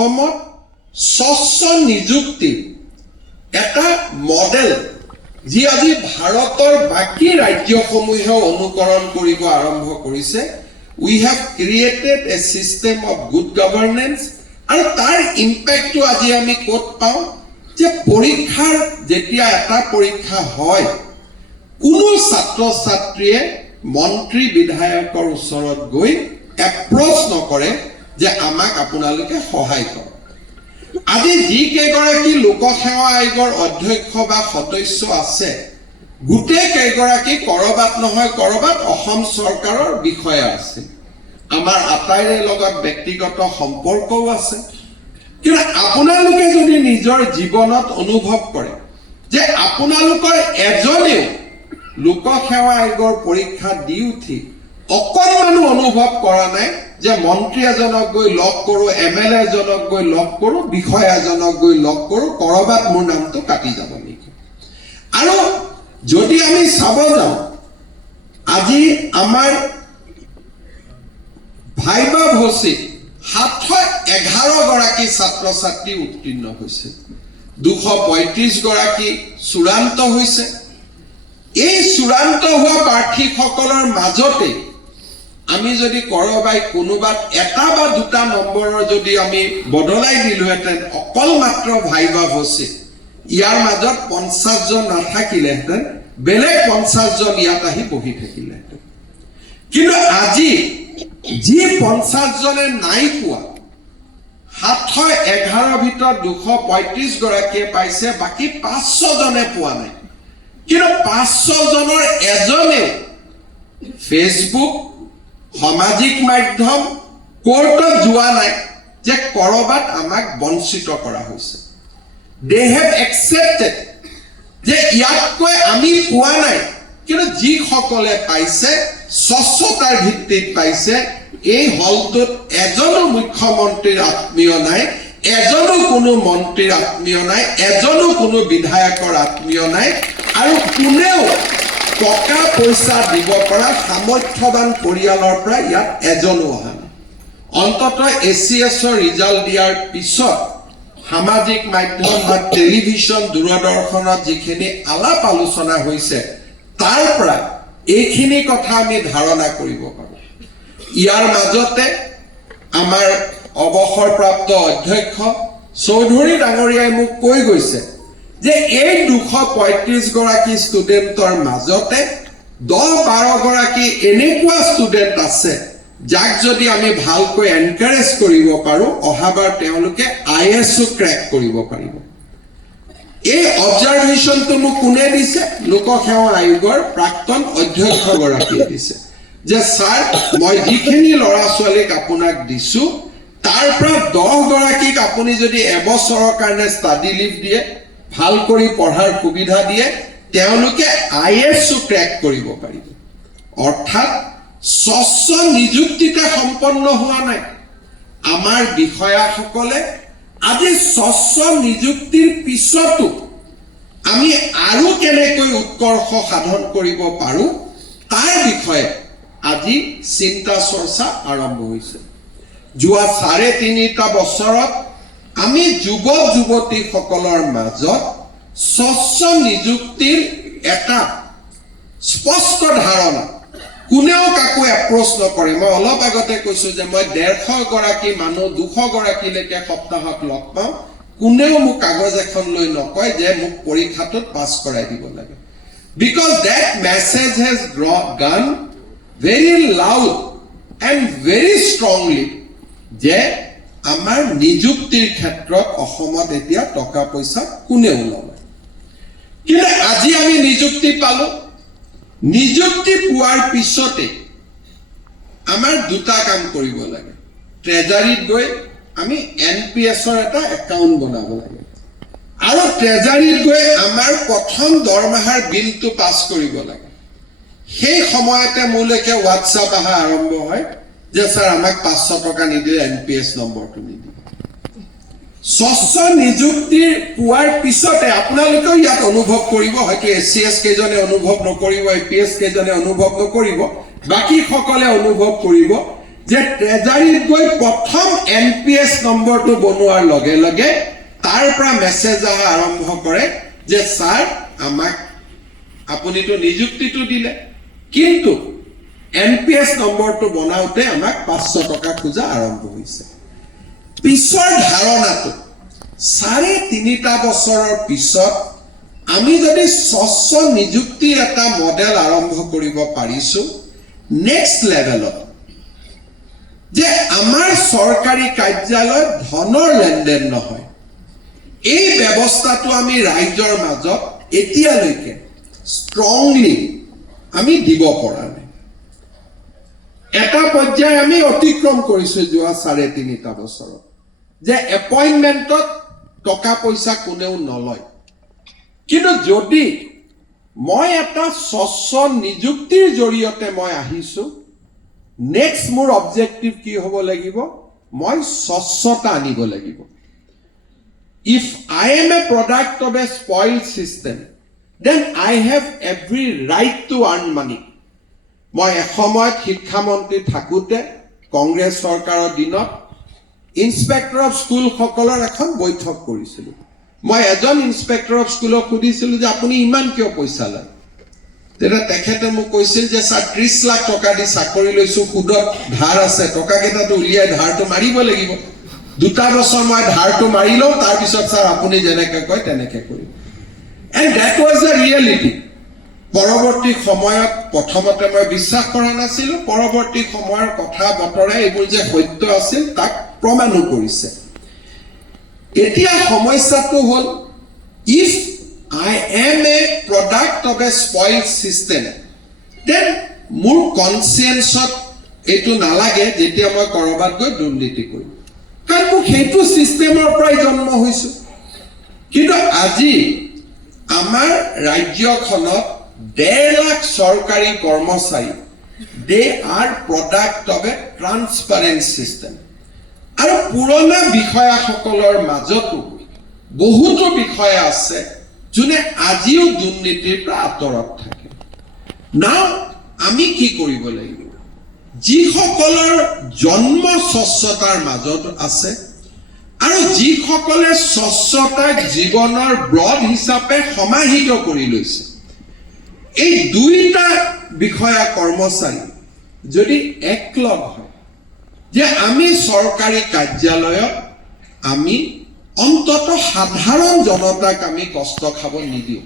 অসমত স্বচ্ছ নিযুক্তি এটা মডেল যি আজি ভাৰতৰ বাকী ৰাজ্যসমূহে অনুকৰণ কৰিব আৰম্ভ কৰিছে we have created a system of good governance আৰু তাৰ ইম্পেক্টটো আজি আমি ক'ত পাওঁ যে পৰীক্ষাৰ যেতিয়া এটা পৰীক্ষা হয় কোনো ছাত্ৰ ছাত্ৰীয়ে মন্ত্ৰী বিধায়কৰ ওচৰত গৈ এপ্ৰ'চ নকৰে যে আমাক আপোনালোকে সহায় কৰক আজি যি কেইগৰাকী লোকসেৱা আয়োগৰ অধ্যক্ষ বা সদস্য আছে গোটেই কেইগৰাকী কৰবাত নহয় কৰবাত অসম চৰকাৰৰ বিষয়া আছে আমাৰ আটাইৰে লগত ব্যক্তিগত সম্পৰ্কও আছে কিন্তু আপোনালোকে যদি নিজৰ জীৱনত অনুভৱ কৰে যে আপোনালোকৰ এজনেও লোকসেৱা আয়োগৰ পৰীক্ষা দি উঠি অকণমানো অনুভৱ কৰা নাই যে মন্ত্ৰী এজনক গৈ লগ কৰোঁ এমএলএ এজনক গৈ লগ কৰোঁ বিষয়া এজনক গৈ লগ কৰোঁ কৰবাত মোৰ নামটো কাটি যাব নেকি আৰু যদি আমি চাব যাওঁ আজি আমাৰ ভাইবা ভচি 711 গৰাকী ছাত্ৰ ছাত্ৰী উত্তীৰ্ণ হৈছে 235 গৰাকী চূড়ান্ত হৈছে এই চূড়ান্ত হোৱা প্ৰাৰ্থীসকলৰ মাজতে আমি যদি কৰবাই কোনোবাত এটা বা দুটা নম্বৰৰ যদি আমি বদলাই দিলোহেঁতেন অকল মাত্ৰ ভাইবা ভচি ইয়াৰ মাজত 50 জন নাথাকিলেহেঁতেন বেলেগ 50 জন ইয়াত আহি বহি থাকিলেহেঁতেন কিন্তু আজি যি 50 জনে নাই পোৱা 711 ভিতৰত 235 গৰাকীয়ে পাইছে বাকী 500 জনে পোৱা নাই কিন্তু 500 জনৰ এজনে ফেচবুক সামাজিক মাধ্যম কোৰ্টত যোৱা নাই যে কৰবাত আমাক বঞ্চিত কৰা হৈছে they have accepted যে ইয়াতকৈ আমি পোৱা নাই কিন্তু যি সকলে পাইছে স্বচ্ছতাৰ ভিত্তিত পাইছে এই হলটোত এজনো মুখ্যমন্ত্ৰীৰ আত্মীয় নাই এজনো কোনো মন্ত্ৰীৰ আত্মীয় নাই এজনো কোনো বিধায়কৰ আত্মীয় নাই আৰু কোনেও টকা পইচা দিব পৰা সামৰ্থ্যৱান পৰিয়ালৰ পৰা ইয়াত এজনো অহা নাই অন্ততঃ এছিএছৰ ৰিজাল্ট দিয়াৰ পিছত সামাজিক মাধ্যম বা টেলিভিছন দূৰদৰ্শনত যিখিনি আলাপ আলোচনা হৈছে তাৰ পৰা এইখিনি কথা আমি ধাৰণা কৰিব পাৰোঁ ইয়াৰ মাজতে আমাৰ অৱসৰপ্ৰাপ্ত অধ্যক্ষ চৌধুৰী ডাঙৰীয়াই মোক কৈ গৈছে যে এই 235 গৰাকী ষ্টুডেণ্টৰ মাজতে 10-12 গৰাকী এনেকুৱা ষ্টুডেণ্ট আছে যাক যদি আমি ভালকৈ এনকাৰেজ কৰিব পাৰোঁ অহাবাৰ তেওঁলোকে আইএছও ক্ৰেক কৰিব পাৰিব এই অবজাৰভেশ্যনটো মোক কোনে দিছে লোকসেৱা আয়োগৰ প্ৰাক্তন অধ্যক্ষ গৰাকীয়ে দিছে যে ছাৰ মই যিখিনি ল'ৰা ছোৱালীক আপোনাক দিছোঁ তাৰ পৰা 10 গৰাকীক আপুনি যদি এবছৰৰ কাৰণে ষ্টাডি লিভ দিয়ে ভাল কৰি পঢ়াৰ সুবিধা দিয়ে তেওঁলোকে আইএছও ক্ৰেক কৰিব পাৰিব অৰ্থাৎ স্বচ্ছ নিযুক্তিতে সম্পন্ন হোৱা নাই আমাৰ বিষয়াসকলে আজি স্বচ্ছ নিযুক্তিৰ পিছতো আমি আৰু কেনেকৈ উৎকৰ্ষ সাধন কৰিব পাৰোঁ তাৰ বিষয়ে আজি চিন্তা চৰ্চা আৰম্ভ হৈছে যোৱা 3.5 বছৰত আমি যুৱক যুৱতীসকলৰ মাজত স্বচ্ছ নিযুক্তিৰ এটা স্পষ্ট ধাৰণা কোনেও কাকো এপ্ৰ'চ নকৰে মই অলপ আগতে কৈছোঁ যে মই 150 গৰাকী মানুহ 200 গৰাকীলৈকে সপ্তাহত লগ পাওঁ কোনেও মোক কাগজ এখন লৈ নকয় যে মোক পৰীক্ষাটোত পাছ কৰাই দিব লাগে because that message has gone very loud and very strongly যে আমাৰ নিযুক্তিৰ ক্ষেত্ৰত অসমত এতিয়া টকা পইচা কোনেও নলয় কিন্তু আজি আমি নিযুক্তি পালোঁ নিযুক্তি পোৱাৰ পিছতে আমাৰ দুটা কাম কৰিব লাগে ট্ৰেজাৰীত গৈ আমি এনপিএছৰ এটা একাউণ্ট বনাব লাগে আৰু ট্ৰেজাৰীত গৈ আমাৰ প্ৰথম দৰমহাৰ বিলটো পাছ কৰিব লাগে সেই সময়তে মোলৈকে হোৱাটছআপ অহা আৰম্ভ হয় যে ছাৰ আমাক 500 টকা নিদিলে এনপিএছ নম্বৰটো নিদিব স্বচ্ছ নিযুক্তিৰ পোৱাৰ পিছতে আপোনালোকেও ইয়াত অনুভৱ কৰিব হয়তো এছিএছ কেইজনে অনুভৱ নকৰিব এপিএছ কেইজনে অনুভৱ নকৰিব বাকী সকলে অনুভৱ কৰিব যে ট্ৰেজাৰীত গৈ প্ৰথম NPS নম্বৰটো বনোৱাৰ লগে লগে তাৰ পৰা মেছেজ অহা আৰম্ভ কৰে যে স্যাৰ আমাক আপুনিতো নিযুক্তিটো দিলে কিন্তু NPS নম্বৰটো বনাওতে আমাক 500 টকা খোজা আৰম্ভ হৈছে পিছৰ ধাৰণাটো 3.5 বছৰৰ পিছত আমি যদি স্বচ্ছ নিযুক্তিৰ এটা মডেল আৰম্ভ কৰিব পাৰিছো নেক্সট লেভেলত যে আমাৰ চৰকাৰী কাৰ্যালয়ত ধনৰ লেনদেন নহয় এই ব্যৱস্থাটো আমি ৰাইজৰ মাজত এতিয়ালৈকে ষ্ট্ৰংলি আমি দিব পৰা নাই এটা পৰ্যায় আমি অতিক্ৰম কৰিছো যোৱা 3.5 বছৰত যে এপইন্টমেন্টত টকা পইচা কোনেও নলয় কিন্তু যদি মই এটা স্বচ্ছ নিযুক্তিৰ জৰিয়তে মই আহিছো নেক্সট মোৰ অবজেক্টিভ কি হ'ব লাগিব মই স্বচ্ছতা আনিব লাগিব if I am a product of a spoiled system then I have every right to earn money মই এসময়ত শিক্ষা মন্ত্ৰী থাকোতে কংগ্ৰেছ চৰকাৰৰ দিনত ইন্সপেক্টৰ অফ স্কুল সকলৰ এখন বৈঠক কৰিছিলো মই এজন ইন্সপেক্টৰ অফ স্কুলক সুধিছিলো যে আপুনি ইমান কিয় পইচা লয় তেতিয়া তেখেতে মোক কৈছিল যে স্যাৰ 30 লাখ টকা দি চাকৰি লৈছো সুদত ধাৰ আছে টকা কেইটাটো উলিয়াই ধাৰটো মাৰিব লাগিব 2 বছৰ মই ধাৰটো মাৰি লওঁ তাৰ পিছত স্যাৰ আপুনি যেনেকৈ কয় তেনেকৈ কৰিম and that was the reality পৰৱৰ্তী সময়ত প্ৰথমতে মই বিশ্বাস কৰা নাছিলো পৰৱৰ্তী সময়ৰ কথা বতৰা এইবোৰ যে সত্য আছিল তাক প্ৰমাণো কৰিছে এতিয়া সমস্যাটো হ'ল if I am a product of a spoiled system then মোৰ কনসিয়েন্সত এটো নালাগে যেতিয়া মই কৰবাত গৈ দুৰ্নীতি কৰিম কাৰণ মই সেইটো সিস্টেমৰ পৰাই জন্ম হৈছো কিন্তু আজি আমাৰ ৰাজ্যখনত 1.5 লাখ চৰকাৰী কৰ্মচাৰী they are product of a transparent system আৰু পুৰণা বিষয়াসকলৰ মাজতো বহুতো বিষয়া আছে যোনে আজিও দুৰ্নীতিৰ পৰা আঁতৰত থাকে না আমি কি কৰিব লাগিব যিসকলৰ জন্ম স্বচ্ছতাৰ মাজত আছে আৰু যিসকলে স্বচ্ছতাক জীৱনৰ ব্ৰড হিচাপে সমাহিত কৰি লৈছে এই দুইটা বিষয়া কৰ্মচাৰী যদি একলগ হয় যে আমি চৰকাৰী কাৰ্যালয়ত আমি অন্তত সাধাৰণ জনতাক আমি কষ্ট খাব নিদিও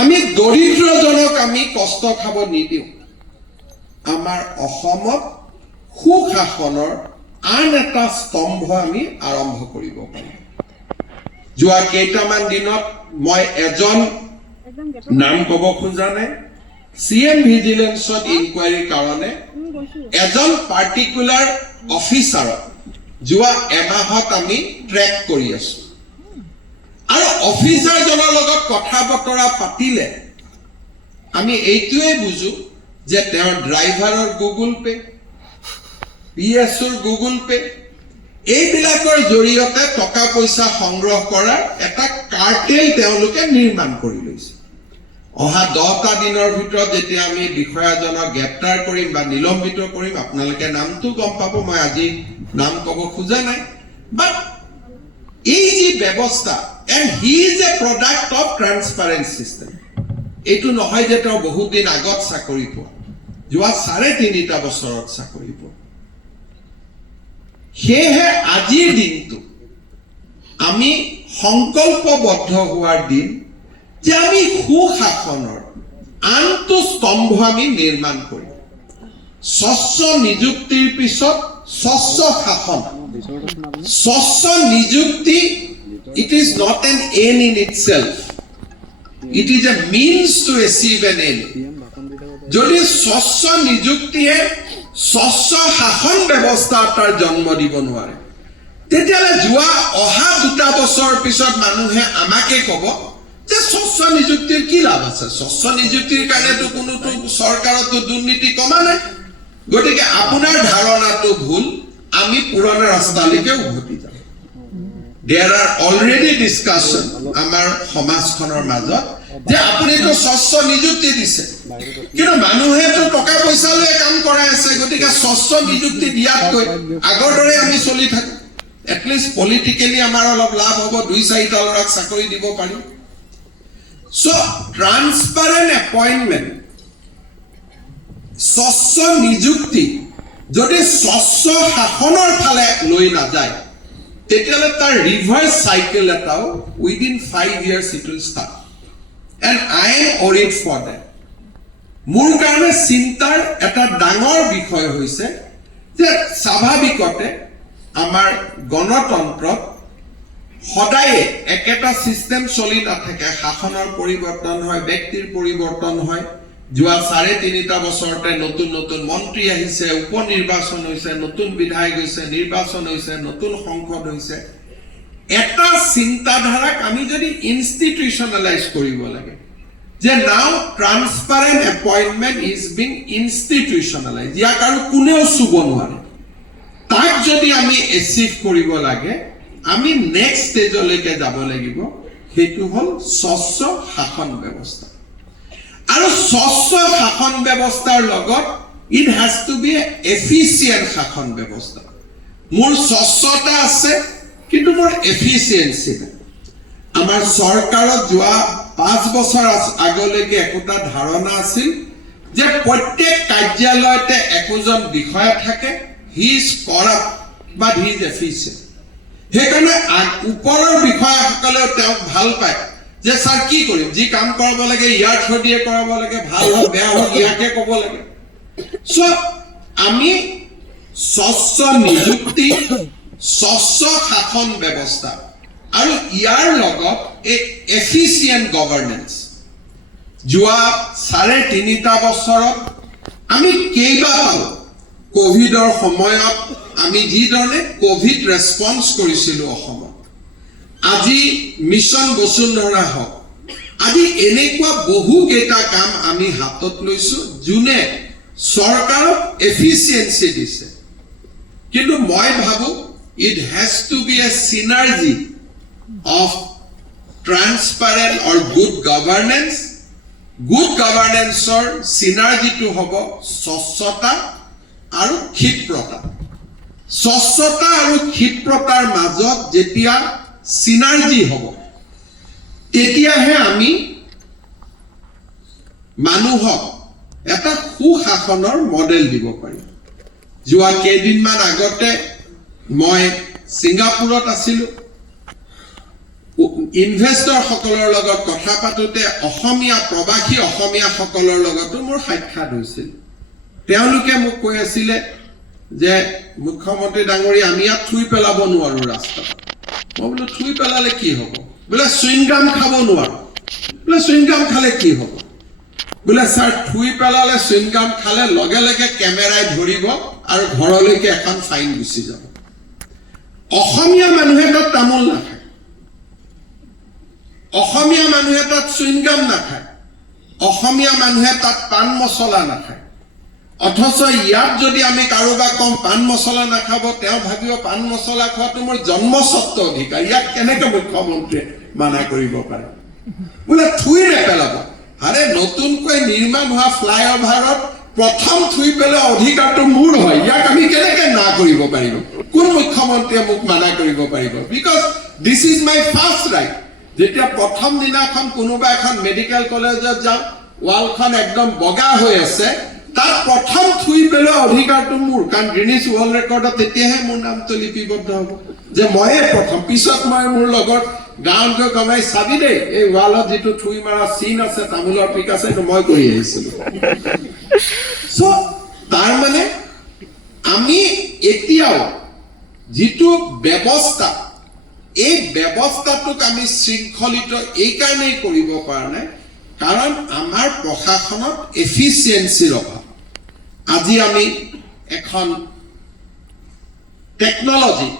আমি দৰিদ্ৰজনক আমি কষ্ট খাব নিদিও আমাৰ অসমত সুশাসনৰ আন এটা স্তম্ভ আমি আৰম্ভ কৰিব পাৰিম যোৱা কেইটামান দিনত মই এজন নাম ক'ব খোজা নাই CM ভিজিলেন্সত ইনকুৱাৰীৰ কাৰণে এজন পাৰ্টিকুলাৰ অফিচাৰ যোৱা এমাহত আমি ট্ৰেক কৰি আছো আৰু অফিচাৰজনৰ লগত কথা বতৰা পাতিলে আমি এইটোৱে বুজো যে তেওঁৰ ড্ৰাইভাৰৰ গুগল পে পিএছৰ গুগল পে এইবিলাকৰ জৰিয়তে টকা পইচা সংগ্ৰহ কৰাৰ এটা কাৰ্টেল তেওঁলোকে নিৰ্মাণ কৰি লৈছে অহা 10টা দিনৰ ভিতৰত যেতিয়া আমি বিষয়াজনক গ্ৰেপ্তাৰ কৰিম বা নিলম্বিত কৰিম আপোনালোকে নামটো গম পাব মই আজি নাম ক'ব খোজা নাই বাট এই যে ব্যৱস্থা and he is a product of transparent system এইটো নহয় যে তেওঁ বহুত দিন আগত চাকৰি পোৱা যোৱা 3.5 বছৰত চাকৰি পোৱা সেয়েহে আজিৰ দিনটো আমি সংকল্পবদ্ধ হোৱাৰ দিন যে আমি সুশাসনৰ আনটো স্তম্ভ আমি নিৰ্মাণ কৰিম স্বচ্ছ নিযুক্তিৰ পিছত স্বচ্ছ শাসন স্বচ্ছ নিযুক্তি it is not an end in itself it is a means to achieve an end যদি স্বচ্ছ নিযুক্তিয়ে স্বচ্ছ শাসন ব্যৱস্থা এটাৰ জন্ম দিব নোৱাৰে তেতিয়ালে যোৱা অহা 2 বছৰ পিছত মানুহে আমাকে ক'ব যে স্বচ্ছ নিযুক্তিৰ কি লাভ আছে স্বচ্ছ নিযুক্তিৰ কাৰণেতো কোনোটো চৰকাৰতো দুৰ্নীতি কমা নাই গতিকে আপোনাৰ ধাৰণাটো ভুল আমি পুৰণা ৰাস্তালৈকে উভতি যাম there are already discussion আমাৰ সমাজখনৰ মাজত যে আপুনিতো স্বচ্ছ নিযুক্তি দিছে কিন্তু মানুহেতো টকা পইচা লৈ কাম কৰাই আছে গতিকে স্বচ্ছ নিযুক্তি দিয়াতকৈ আগৰ দৰে আমি চলি থাকো এটলিষ্ট পলিটিকেলি আমাৰ অলপ লাভ হ'ব 2-4টা ল'ৰাক চাকৰি দিব পাৰিম সো ট্ৰান্সপাৰেণ্ট এপইণ্টমেণ্ট স্বচ্ছ নিযুক্তি যদি স্বচ্ছ শাসনৰ ফালে লৈ নাযায় তেতিয়াহ'লে তাৰ ৰিভাৰ্ছ চাইকেল এটাও within 5 years it will start and I am worried for that মোৰ কাৰণে চিন্তাৰ এটা ডাঙৰ বিষয় হৈছে যে স্বাভাৱিকতে আমাৰ গণতন্ত্ৰত সদায় একেটা সিস্টেম চলি নাথাকে শাসনৰ পৰিৱৰ্তন হয় ব্যক্তিৰ পৰিৱৰ্তন হয় যোৱা 3.5 বছৰতে নতুন নতুন মন্ত্ৰী আহিছে উপনিৰ্বাচন হৈছে নতুন বিধায়ক হৈছে নিৰ্বাচন হৈছে নতুন সংসদ হৈছে এটা চিন্তাধাৰাক আমি যদি ইনষ্টিটিউচনেলাইজ কৰিব লাগে যে নাও ট্ৰান্সপাৰেণ্ট এপইণ্টমেণ্ট ইজ বিং ইনষ্টিটিউচনেলাইজ ইয়াক আৰু কোনেও চুব নোৱাৰে তাক যদি আমি এচিভ কৰিব লাগে আমি নেক্সট ষ্টেজলৈকে যাব লাগিব সেইটো হ'ল স্বচ্ছ শাসন ব্যৱস্থা আৰু স্বচ্ছ শাসন ব্যৱস্থাৰ লগত it has to be efficient শাসন ব্যৱস্থা মোৰ স্বচ্ছতা আছে কিন্তু মোৰ এফিচিয়েন্সি নাই আমাৰ চৰকাৰত যোৱা 5 বছৰ আগলৈকে একোটা ধাৰণা আছিল যে প্ৰত্যেক কাৰ্যালয়তে একোজন বিষয়া থাকে he is corrupt but he is efficient সেইকাৰণে ওপৰৰ বিষয়াসকলেও তেওঁক ভাল পায় যে স্যাৰ কি কৰিম যি কাম কৰাব লাগে ইয়াৰ থ্ৰুদিয়ে কৰাব লাগে ভাল হওক বেয়া হওক ইয়াকে ক'ব লাগে সো আমি স্বচ্ছ নিযুক্তি স্বচ্ছ শাসন ব্যৱস্থা আৰু ইয়াৰ লগত এই এফিচিয়েণ্ট গভৰ্নেন্স যোৱা 3.5 বছৰত আমি কেইবাটাও কোভিডৰ সময়ত আমি যি ধৰণে কোভিড ৰেছপন্স কৰিছিলোঁ অসমত আজি মিছন বসুন্ধৰা হওক আজি এনেকুৱা বহু কেইটা কাম আমি হাতত লৈছো যোনে চৰকাৰক এফিচিয়েন্সি দিছে কিন্তু মই ভাবো it has to be a synergy of transparent or good governance or synergy to hob স্বচ্ছতা আৰু ক্ষিপ্ৰতা স্বচ্ছতা আৰু ক্ষিপ্ৰতাৰ মাজত যেতিয়া synergy hob তেতিয়াহে আমি মানুহক এটা সুশাসনৰ মডেল দিব পাৰিম যোৱা কেইদিনমান আগতে মই সিঙ্গাপুৰত আছিলো ইনভেস্টৰ সকলৰ লগত কথা পাতোতে অসমীয়া প্ৰবাসী অসমীয়া সকলৰ লগতো মোৰ সাক্ষাৎ হৈছিল তেওঁলোকে মোক কৈ আছিল যে মুখ্যমন্ত্ৰী ডাঙৰী আমি ইয়াত থুই পেলাব নোৱাৰো ৰাস্তা মই বোলো থুই পেলালে কি হ'ব বোলে সুইংগাম খাব নোৱাৰো বোলে সুইংগাম খালে কি হ'ব বোলে স্যাৰ থুই পেলালে সুইংগাম খালে লগে লগে কেমেৰাই ধৰিব আৰু ঘৰলৈকে এখন ফাইন গুচি যাব অসমীয়া মানুহে তাত তামোল নাখায় অসমীয়া মানুহে তাত সুইংগাম নাখায় অসমীয়া মানুহে তাত পান মছলা নাখায় অথচ ইয়াত যদি আমি কাৰোবাক কম পান মছলা নাখাব তেওঁ ভাবিব পান মছলা খোৱাটো মোৰ জন্মস্বত্ব অধিকাৰ ইয়াক কেনেকৈ মুখ্যমন্ত্ৰীয়ে মানা কৰিব পাৰে বোলে থুই নেপেলাব আৰে নতুনকৈ নিৰ্মাণ হোৱা ফ্লাইঅভাৰত প্ৰথম থুই পেলোৱা অধিকাৰটো মোৰ হয় ইয়াক আমি কেনেকৈ না কৰিব পাৰিম কোন মুখ্যমন্ত্ৰীয়ে মোক মানা কৰিব পাৰিব because this is my first right যেতিয়া প্ৰথম দিনাখন কোনোবা এখন মেডিকেল কলেজত যাওঁ ৱালখন একদম বগা হৈ আছে তাত প্ৰথম থুই পেলোৱা অধিকাৰটো মোৰ কাৰণ গ্ৰিনিছ ৱৰ্ল্ড ৰেকৰ্ডত তেতিয়াহে মোৰ নামটো লিপিবদ্ধ হ'ব যে ময়ে প্ৰথম পিছত মই মোৰ লগত গাঁৱত গৈ কমাই চাবি দেই এই ৱালত যিটো থুই মাৰা চিন আছে তামোলৰ পিক আছে এইটো মই কৰি আহিছিলোঁ সো তাৰ মানে আমি এতিয়াও যিটো ব্যৱস্থা এই ব্যৱস্থাটোক আমি শৃংখলিত এই কাৰণেই কৰিব পৰা নাই কাৰণ আমাৰ প্ৰশাসনত এফিচিয়েন্সিৰ অভাৱ আজি আমি এখন টেকনলজি